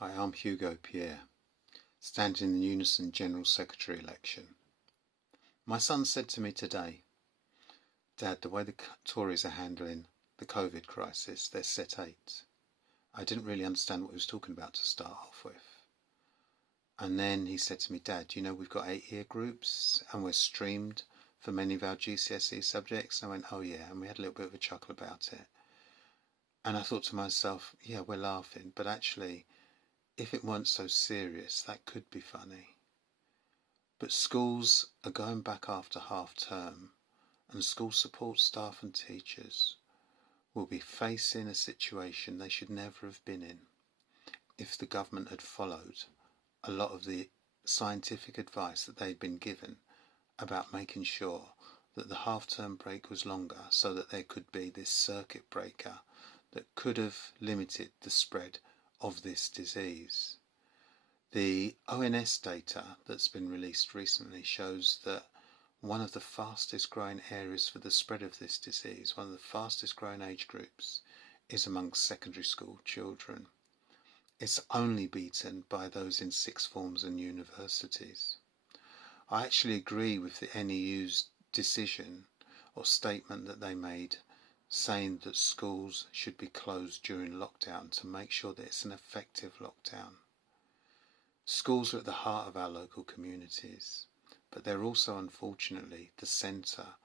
Hi, I'm Hugo Pierre, standing in the UNISON General Secretary election. My son said to me today, "Dad, the way the Tories are handling the COVID crisis, they're set 8. I didn't really understand what he was talking about to start off with. And then he said to me, "Dad, you know we've got 8-year groups and we're streamed for many of our GCSE subjects?" And I went, "Oh yeah," and we had a little bit of a chuckle about it. And I thought to myself, yeah, we're laughing, but actually, if it weren't so serious, that could be funny. But schools are going back after half term, and school support staff and teachers will be facing a situation they should never have been in if the government had followed a lot of the scientific advice that they'd been given about making sure that the half-term break was longer so that there could be this circuit breaker that could have limited the spread of this disease. The ONS data that's been released recently shows that one of the fastest growing areas for the spread of this disease, one of the fastest growing age groups, is amongst secondary school children. It's only beaten by those in sixth forms and universities. I actually agree with the NEU's decision or statement that they made saying that schools should be closed during lockdown to make sure that it's an effective lockdown. Schools are at the heart of our local communities, but they're also unfortunately the centre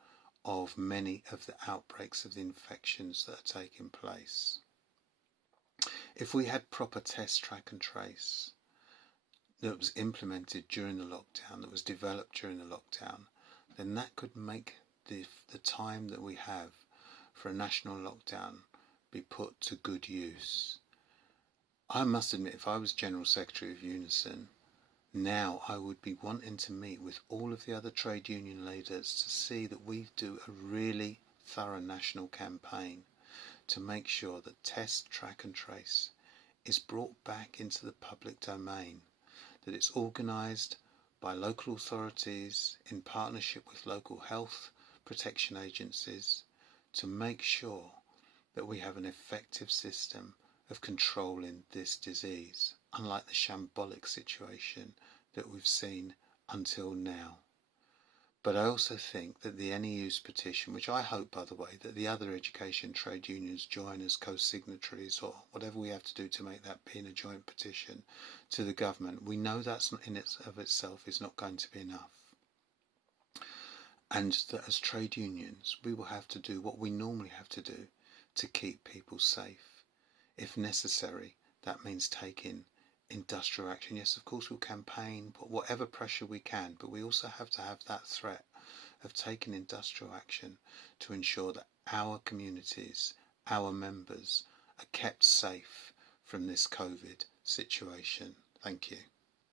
of many of the outbreaks of the infections that are taking place. If we had proper test, track and trace that was implemented during the lockdown, that was developed during the lockdown, then that could make the time that we have for a national lockdown be put to good use. I must admit, if I was General Secretary of UNISON, now I would be wanting to meet with all of the other trade union leaders to see that we do a really thorough national campaign to make sure that test, track and trace is brought back into the public domain, that it's organised by local authorities in partnership with local health protection agencies to make sure that we have an effective system of controlling this disease, unlike the shambolic situation that we've seen until now. But I also think that the NEU's petition, which I hope, by the way, that the other education trade unions join as co-signatories or whatever we have to do to make that be in a joint petition to the government, we know that's not in of itself is not going to be enough. And that as trade unions, we will have to do what we normally have to do to keep people safe. If necessary, that means taking industrial action. Yes, of course we'll campaign, put whatever pressure we can, but we also have to have that threat of taking industrial action to ensure that our communities, our members, are kept safe from this COVID situation. Thank you.